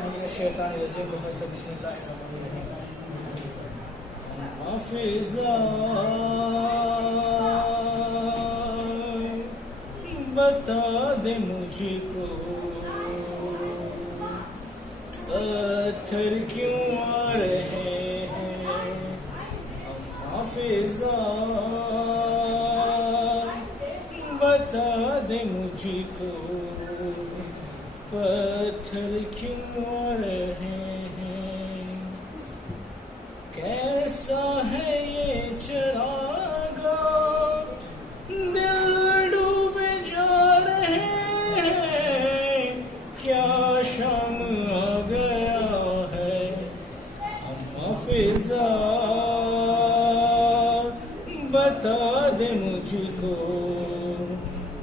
बिस्मिल्लाहिर्रहमानिर्रहीम। हाफिज़ा बता दे मुझको पत्थर क्यों आ रहे हैं। हाफिज़ा बता दे मुझको पत्थर क्यों आ रहे हैं। कैसा है ये चिरागा दिल डूबे जा रहे हैं। क्या शाम आ गया है। हाफिज़ा बता दे मुझको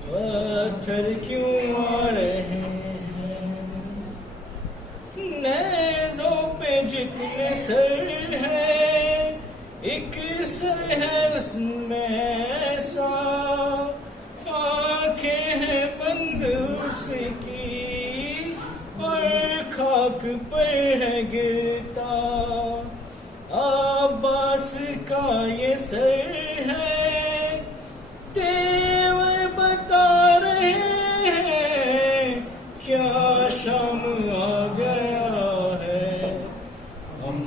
पत्थर क्यों आ रहे हैं। नेज़ों पे जितने सर है एक सर है उसमें ऐसा। आंखें हैं बंद उसकी और खाक पर है गिरता। अब्बास का ये सर है तेवर बता रहे हैं। क्या शाम आ गया है।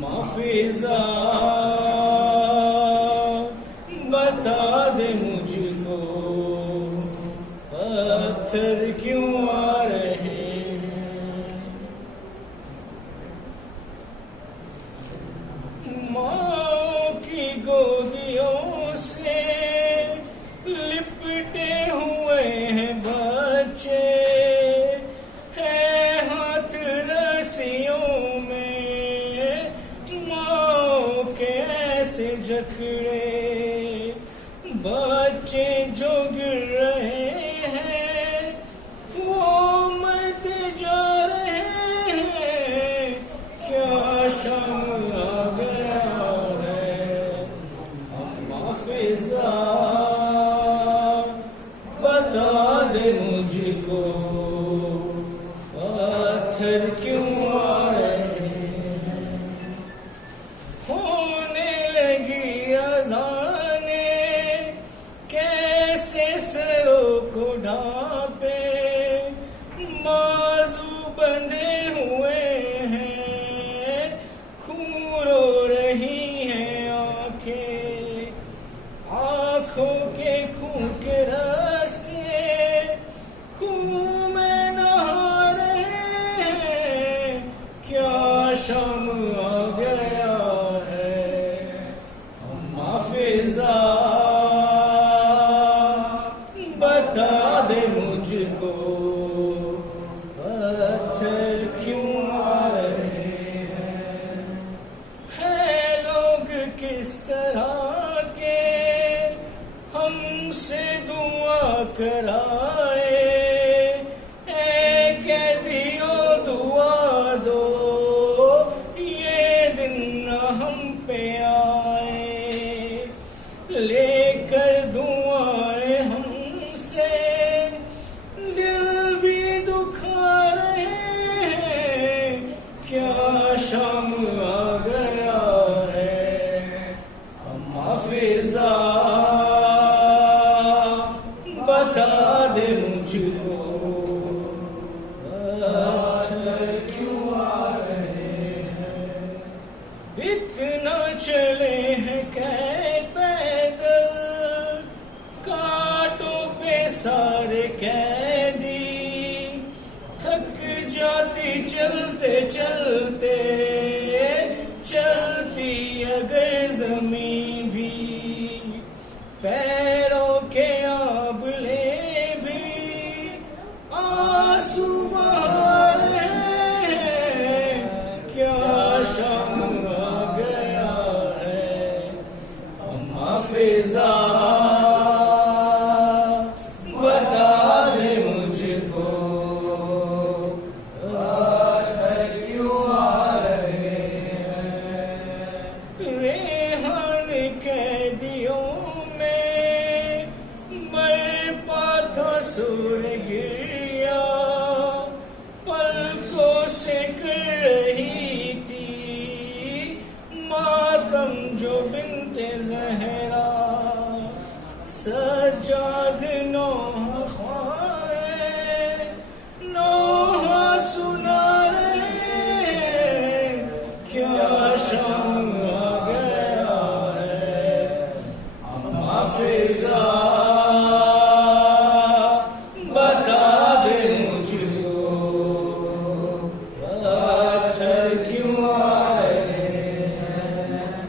हाफिज़ा बता दे मुझको पत्थर क्यों आ रहे हैं। माँ की गोदियों से लिपटे हुए हैं बच्चे। है हाथ रस्सियों में माँ के ऐसे जकड़े। बच्चे जो गिर रहे हैं वो मरते जा रहे हैं। क्या शाम आ गया है। हाफिज़ा बता दे मुझको पत्थर क्यों आ रहे हैं। होने लगी अज़ाने कैसे सरों को ढांपे। बाजू बंधे हुए हैं खून रो रही हैं आंखें। आंखों के खून के रास्ते खून में नहा रहे हैं। क्या शाम आ गया है। हाफिज़ा बता दे मुझको पत्थर क्यों आ रहे हैं। है लोग किस तरह के हमसे दुआ कराए। ऐ कैदियों दुआ दो ये दिन न हम पे आए। लेकर दुआएं हमसे दिल भी दुखा रहे हैं। क्या शाम आ गया है। हाफिज़ा बता दे मुझको पत्थर क्यों आ रहे हैं। इतना चले हैं कैद पैदल कांटों पे सारे कैदी। थक जाती चलते चलते चलती अगर ज़मीं भी। पैरों के आंबले भी आंसू बहा रहे हैं। क्या शाम आ गया है। हाफिज़ा बता दे मुझको पत्थर क्यों आ रहे हैं। रेहान कैदियों में बरपा था सूर गिरिया। पलकों से कर सजाद नोह ख्वारे नोह सुनारे क्या शाम आ गया है अम्मा फिजा बता दे मुझको पत्थर क्यों आए हैं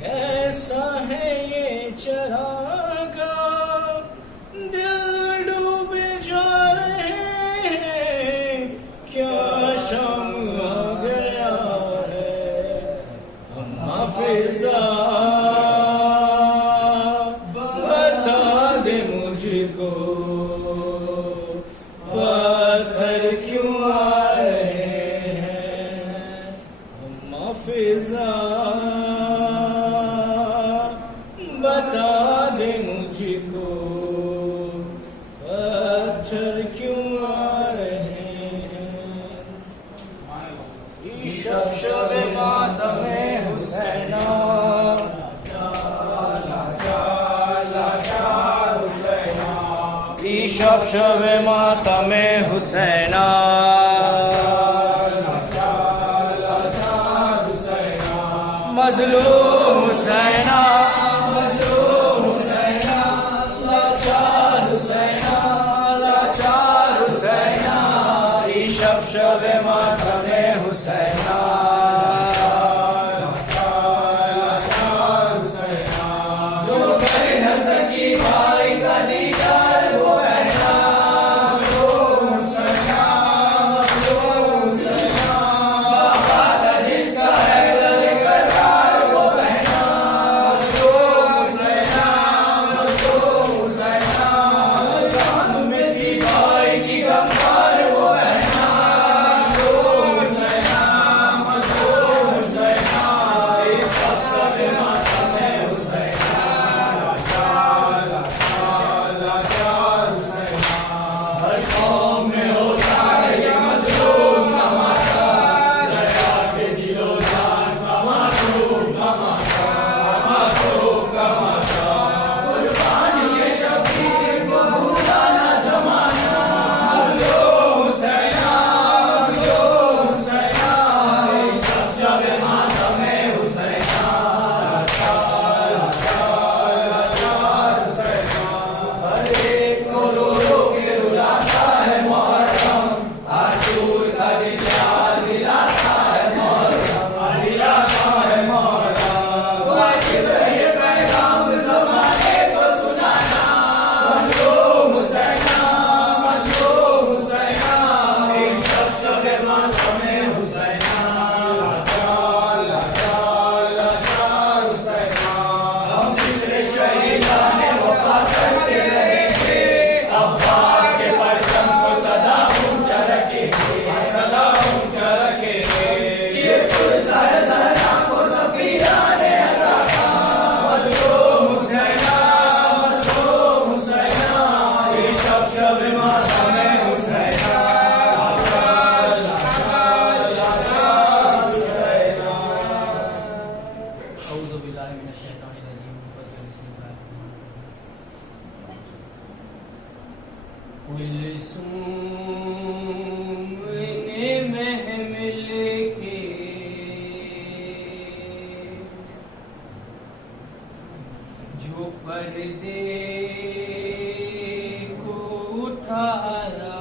कैसा है ये चरागा दिल डूबे जा रहे हैं क्या शाम आ गया है अम्मा फिजा बता दे मुझको पत्थर क्यों आ रहे हैं अम्मा फिजा बता दे मुझको पत्थर क्यों आ रहे हैं शब शब मातमे हुसैना शब शब मातमे हुसैना मजलूम हुसैना मजलूम हुसैना लाचार हुसैना लाचार हुसैना शब शब मातमे हुसैना जो कर न सकी भाई का दीदार वो पहना मजलूम हुसैना मजलूम हुसैना बाबा का जिसका है गले करार वो पहना मजलूम हुसैना मजलूम हुसैना जान में थी भाई की गमखार वो पहना मजलूम हुसैना मजलूम हुसैना सब सब मातमे हुसैना हर कौम में होता है ये मजलूम का माता दया के दिलो जान का मासूम का माता मासूम का माता कुर्बानी ये शबीर को भूला ना जमाना मजलूम हुसैना मजलूम हुसैना सब जब मातमे हुसैना हर एक को रो रो के रुलाता है मुहर्रम आशूर का दिन याद दिलाता है मुहर्रम दिलाता है मुहर्रम वाजिब है ये पैगाम ज़माने को सुनाना मजलूम हुसैना मजलूम हुसैना सब शब मातमे हुसैना लाचार हुसैना हम जिक्र शहीदाने वफा करते रहेंगे अब्बास के परचम को सदा ऊंचा रखेंगे सदा ऊंचा रखेंगे ये पुरसा है ज़हरा को सफीराने अता का मजलूम हुसैना मजलूम हुसैना शब शब मातमे हुसैना औज़ु बिल्लाहि मिनश शैतानिर रजीम कुलसूम ने महमिल के जो पर्दे को उठाया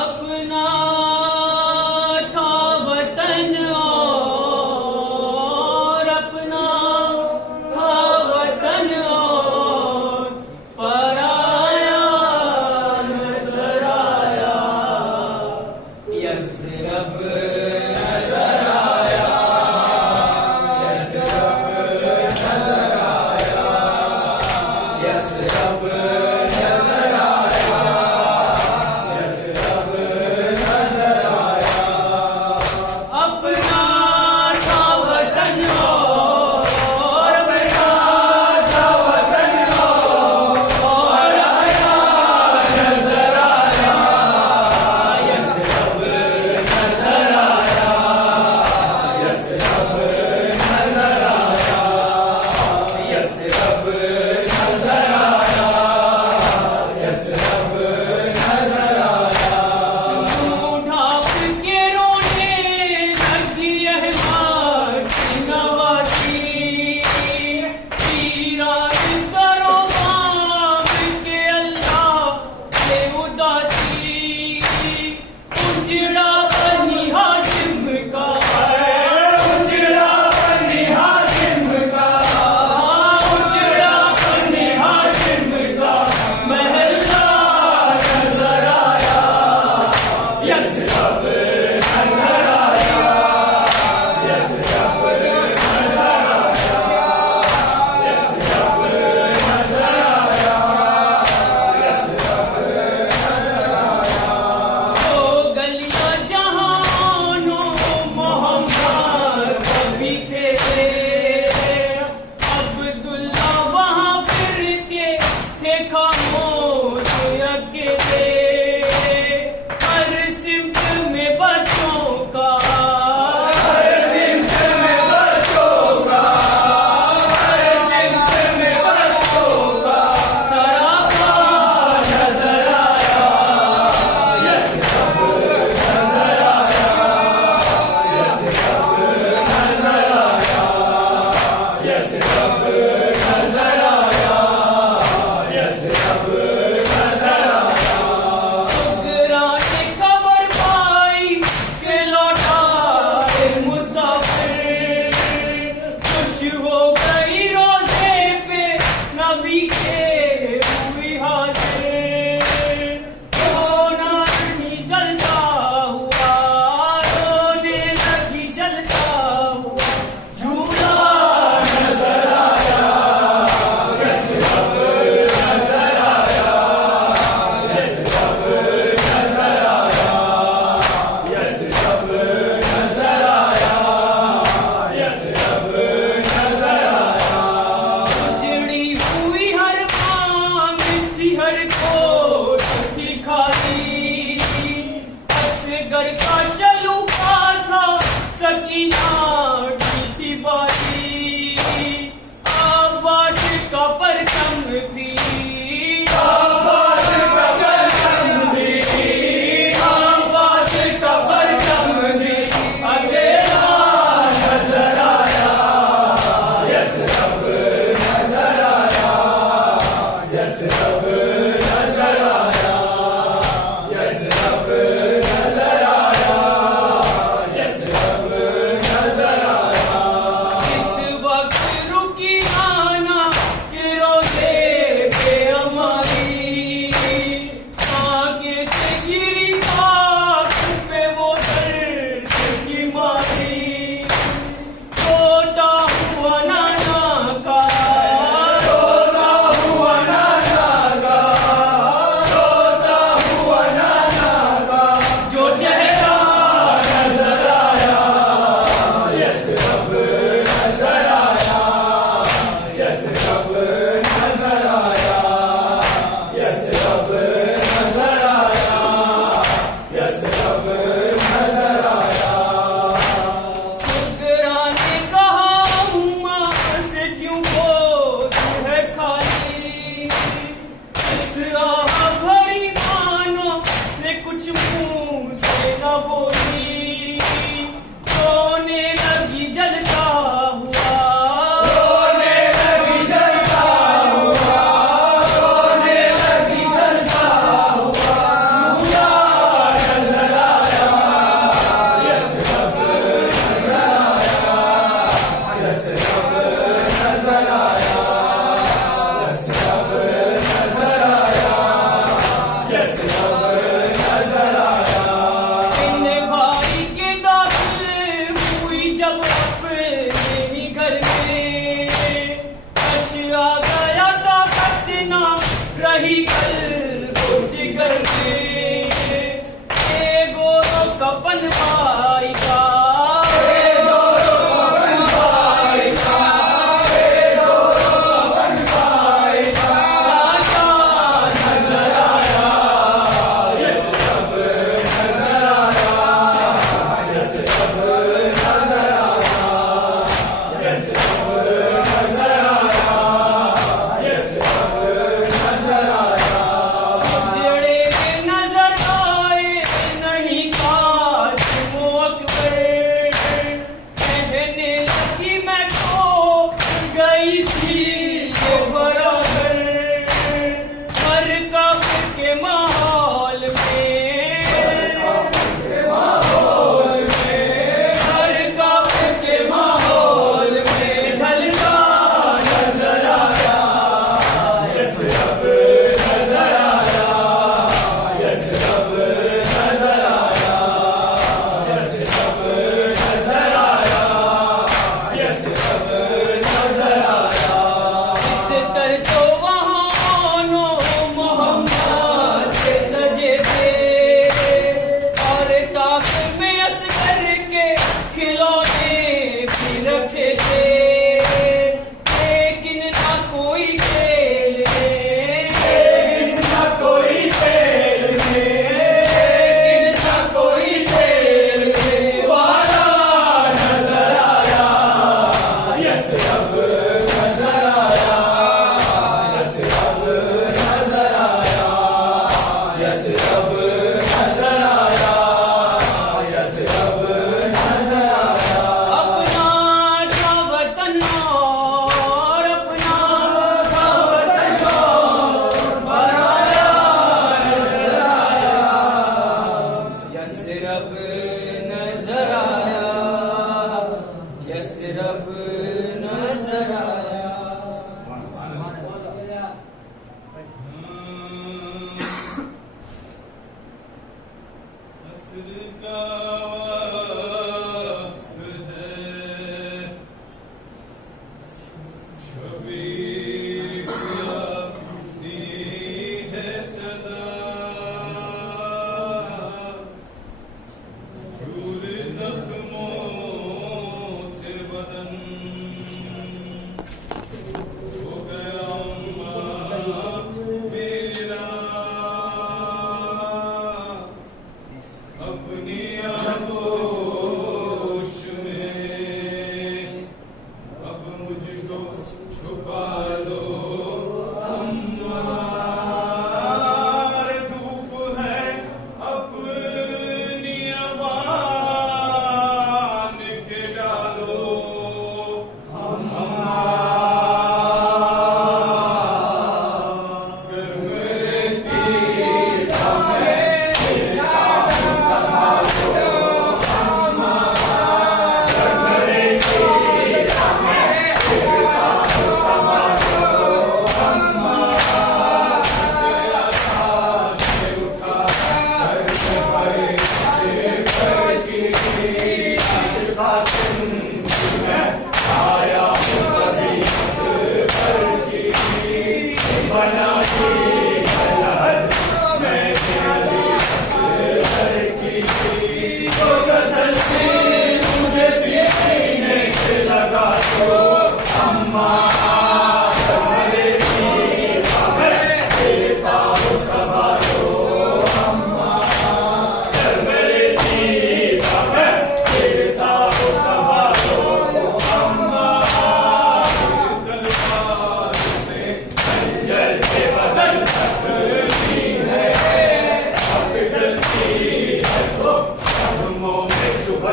अपना था वतन और अपना था वतन और पराया नजर आया यज़रब नजर आया यज़रब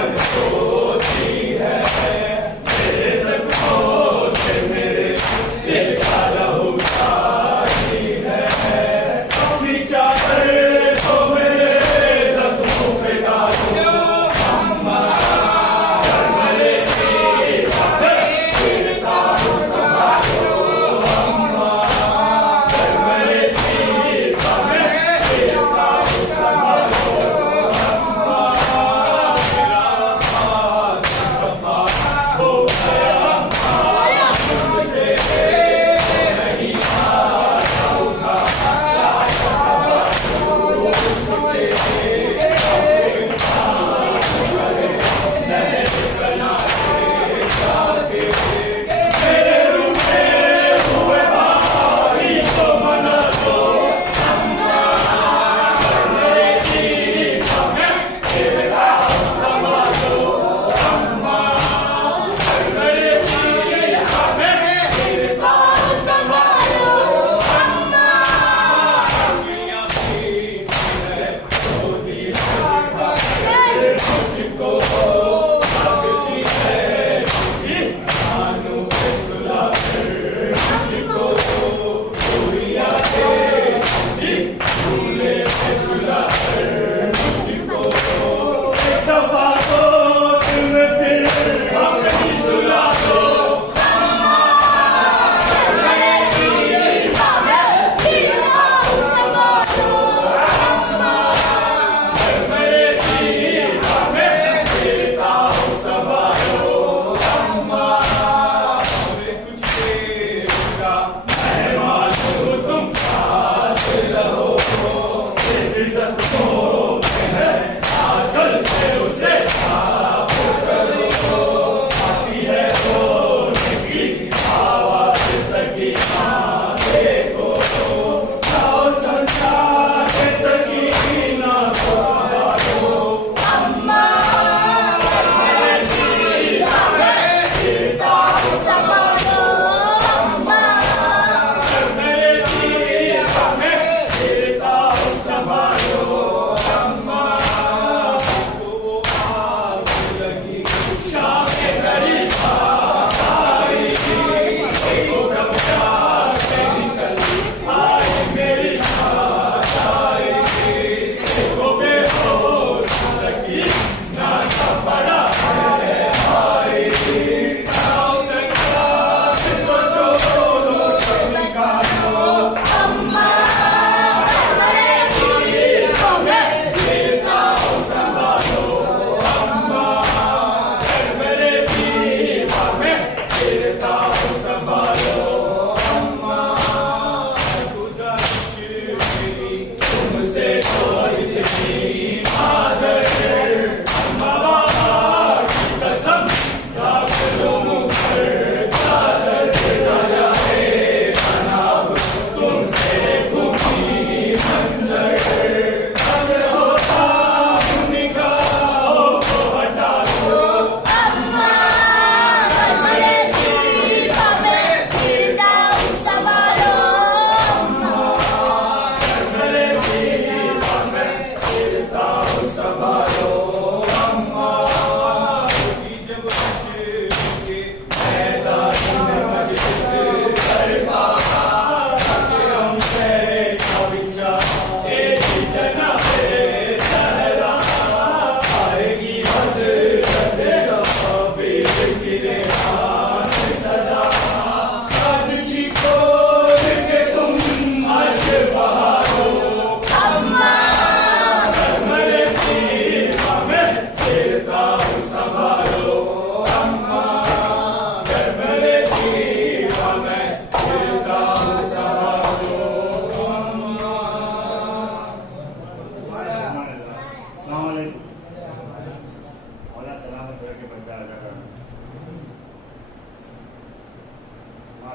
होती है मेरे जख्मों से मेरे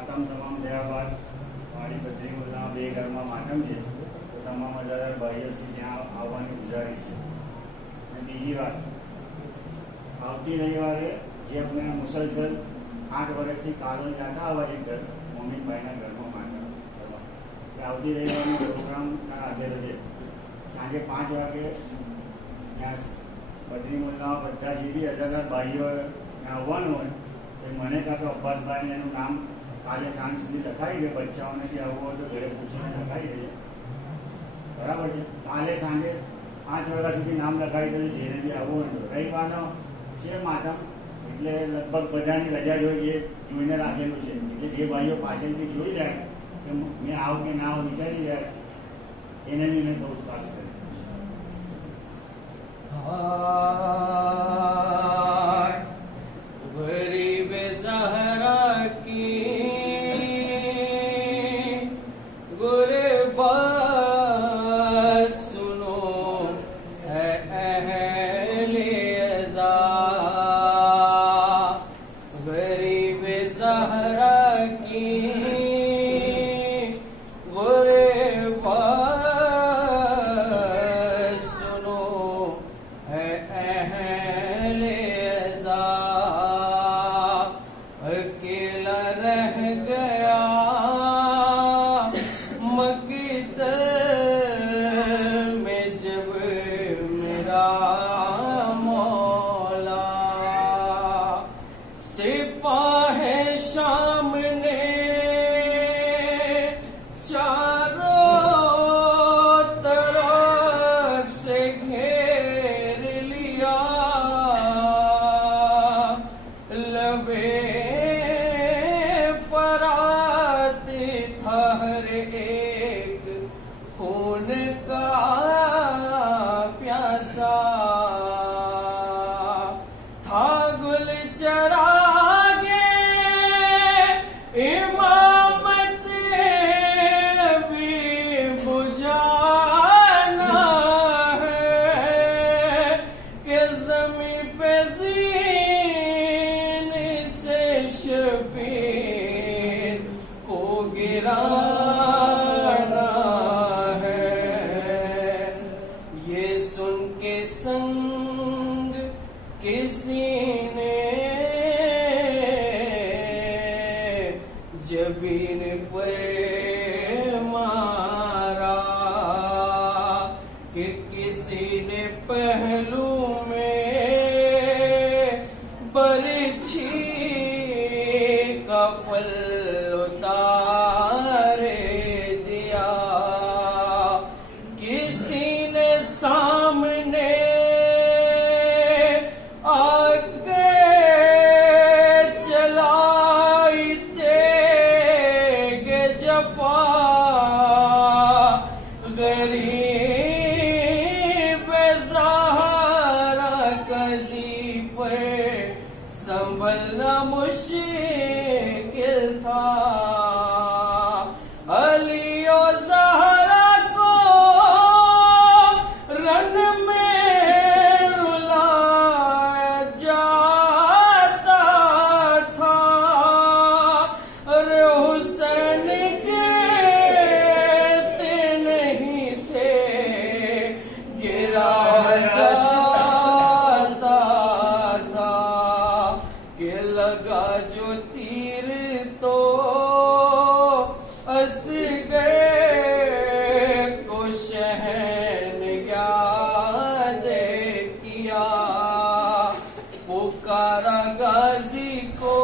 માતમ તમામ થયા બાદ મારી બધી મુદ્દા બે ઘરમાં માતમ છે તો તમામ અદાલત ભાઈઓથી ત્યાં આવવાની ગુજારિશ છે. અને બીજી વાત, આવતી રવિવારે જે આપણે મુસલસલ 8 વર્ષથી કાલોલ જતા આવા એક ઘર મોમીનભાઈના ઘરમાં માતમ કરવા, આવતી રવિવારનો પ્રોગ્રામ ત્યાં હાજર છે. સાંજે 5 વાગે ત્યાં બધી મુદ્દાઓ બધા જે બી અદાલત ભાઈઓ ત્યાં આવવાનું હોય તો મને કાં તો અબ્બાસભાઈને એનું નામ કાલે સાંજ સુધી લખાવી દે. બચ્ચાઓને જે આવવું હોય તો ઘરે પૂછીને લખાવી દેજે, બરાબર છે. કાલે સાંજે 5 વાગ્યા સુધી નામ લખાવી દેજો જેને બી આવવું હોય તો. રવિવારનો છે માતમ એટલે લગભગ બધાની રજા જોઈ એ જોઈને રાખેલું છે એટલે જે ભાઈઓ પાછળથી જોઈ રહ્યા કે મેં આવું કે ના આવું વિચારી રહ્યા એને બી મેં બહુ ખાસ કરી. गरीब ज़हरा की गुरबात सुनो है अहले अज़ा, गरीब ज़हरा की गुरबात सुनो है अहले अज़ा, अकेला रह गया मक़तल में जब मेरा मौला, सिपाहे शाम ने चारों तरफ से घेर लिया, लबे फरात था हर एक खून का प्यासा, था गुल चरागे इमामत भी बुझाना है कि ज़मीं पे ज़ीन से शबीर को गिराना है. ये सुन के संग किसी ने जबीन पर मारा कि किसी ने पहलू में बरछी का फल उतार दिया, किसी ने सामने आगे चलाई तेग जफा, गरीब ज़हरा कज़ी पर संभलना मुश्किल था. अली और ज़हरा को रन में रुलाया जाता था, अरे हुसैन गिरते नहीं थे गिराया जाता था, कि लगा जो तीर तो असगर को शहनगाह दे किया, पुकारा गाजी को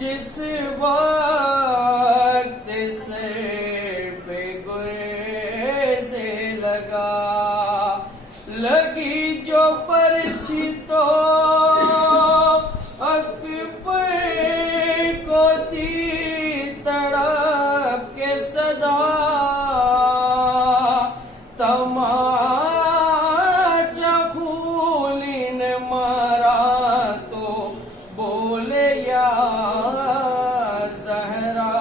जिस वक्त सिर पे गुर्ज़े लगा, लगी जो परछी तो अकबर को दी तड़प के सदा, तमाचा खूली ने मारा तो बोले या ज़हरा,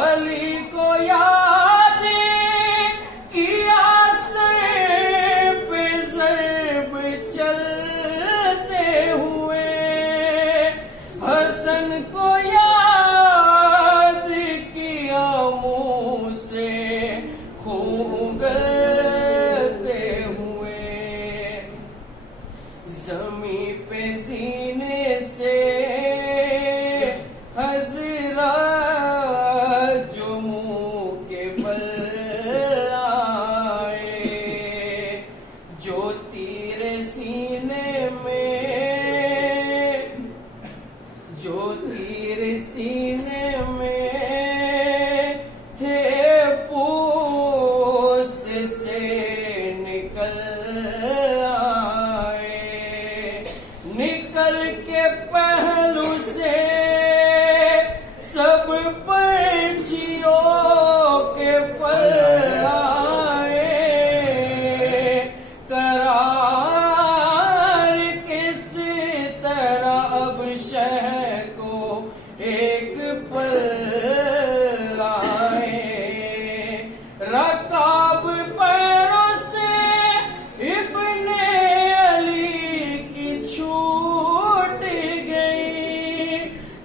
अली को याद किया सर पे ज़र्ब चलते हुए, हसन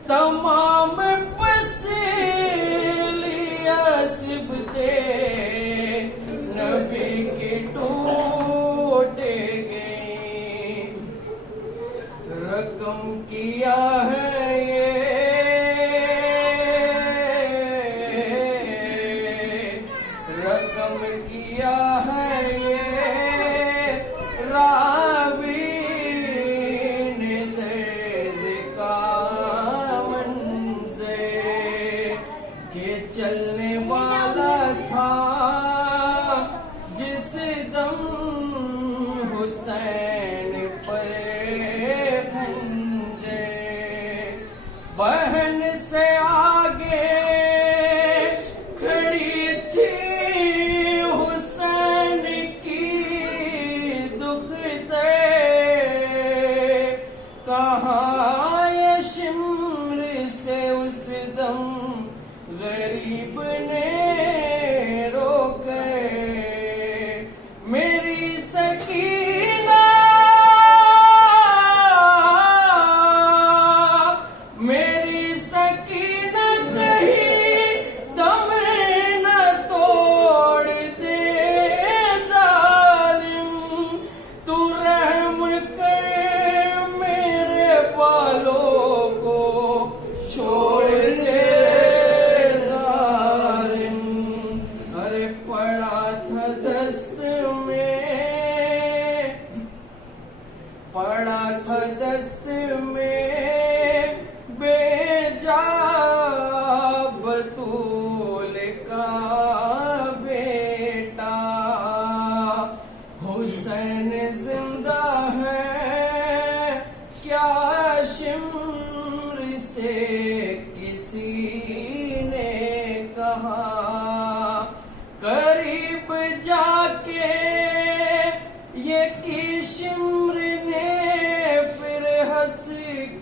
तमाम पसीलिया सिबते नबी की टूट गई। रकम किया है ये रकम किया है ये रावी ने दर्द का मंज़र के चलने वाला था जिस दम हुसैन पर खंजर। बहन से आगे खड़ी थी हुसैन की दुखते। कहाँ ये शिम्र से उस दम गरीब ने रोके। मेरी सकीना मेरी सकीना कहीं दम न तोड़ दे जालिम। तू रहम कर मेरे बालों को छोड़ दे जालिम। अरे पड़ा था दस्त में पड़ा था दस्त में बेजा बतूल का बेटा। हुसैन जिंदा है क्या शिम्र से किसी ने कहा। करीब जाके ये की शिम्र ने फिर हंस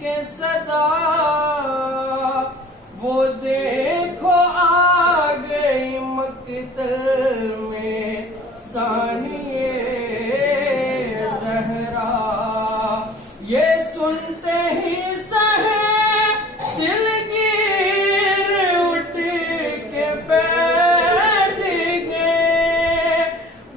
के सदा। वो देखो आ गई मक्तल में सानिए ज़हरा। ये सुनते ही सहे दिलगीर उठ के बैठ गए।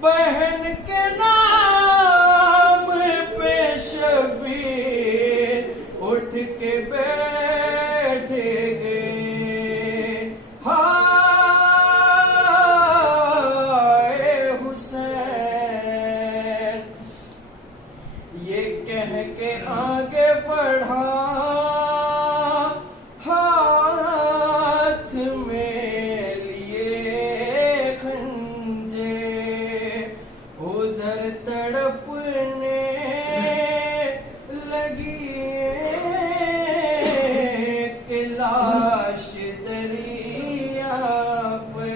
बहन के नाम पे शबीर उठ के बैठ गए। हाय हुसैन ये कह के आगे बढ़ा हाथ में लिए खंजर। उधर तड़पने लगी कि लाश दरिया पे।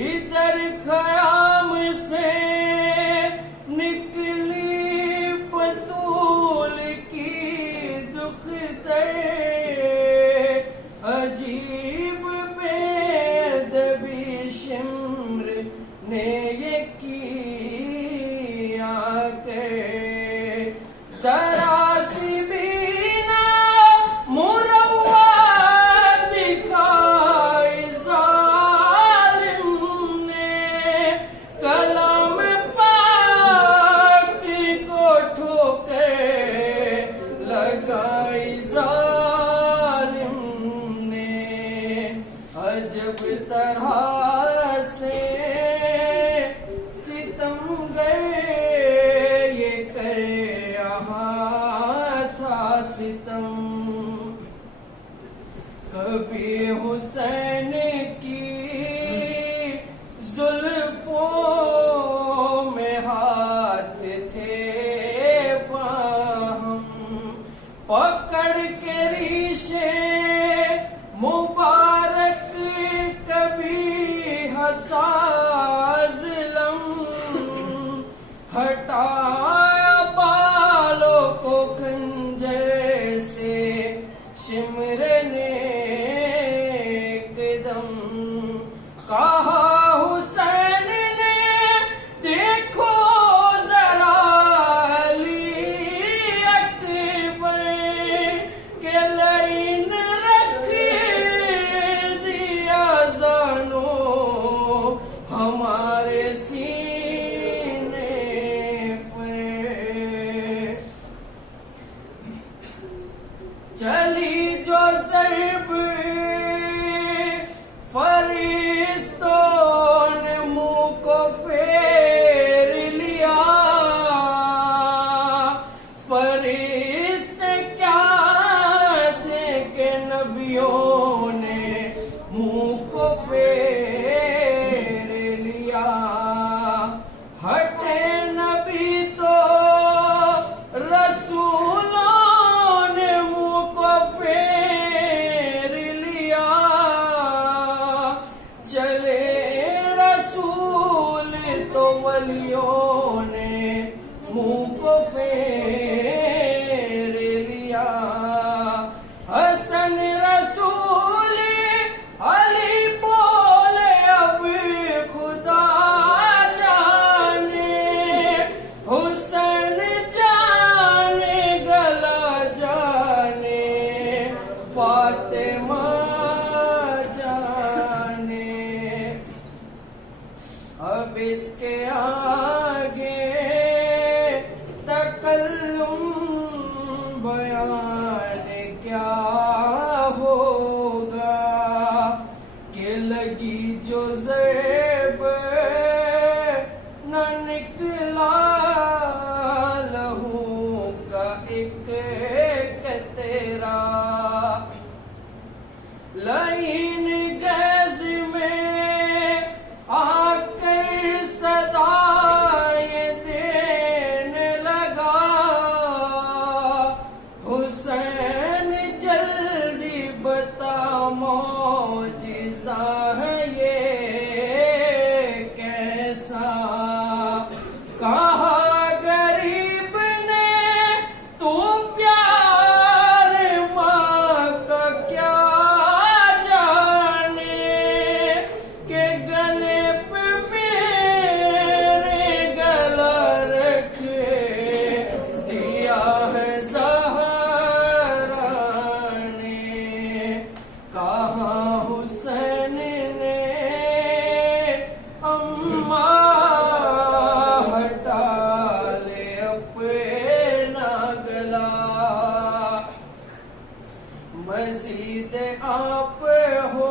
इधर ख़याम से निकली बतूल की दुखते। अजीब बेदबी शिम्र ने ये किया के। सरासी बीना मुरव्वा दिखाई जालिम ने। कलाम पाक को ठोकर लगाई जालिम ने। अजब तरह से सितम गए ये कर यहाँ था सितम। कभी हुसैन की जुल्फों में हाथ थे बाहम। पकड़ के रीशे मुबारक कभी हसाज़लम। हटाया बालों को खंजर से शिम्र ने एकदम। कहा हुसैन ने देखो जरा अली अकबर के लई चली जो ज़र्ब फरिश्तों ने मुंह को फेर लिया। फरिश्ते क्या थे कि नबियों ने मुंह को फेर लिया। हटे नबी तो रसूलों ने मुंह को फेर लिया। चले रसूल तो वलियों ने मुंह को फेर लिया। हसन रसूल अली बोले अब खुदा जाने। हुसैन जाने गला जाने फातिमा जाने। अब इसके आगे तकल्लुम बयान क्या होगा कि लगी जो ज़ेब न निकला लहू का एक कतरा। लाइन गैज में आकर सदाएं देने लगा। हुसैन जल्दी बता मौजिज़ा है ये कैसा। कहा गरीब ने तू प्यार माँ का क्या जाने। के गले पे मेरे गला रख दिया है ज़हरा ने। कहा हुसैन ने अम्मा हटा ले अपना गला। मजीद आप हो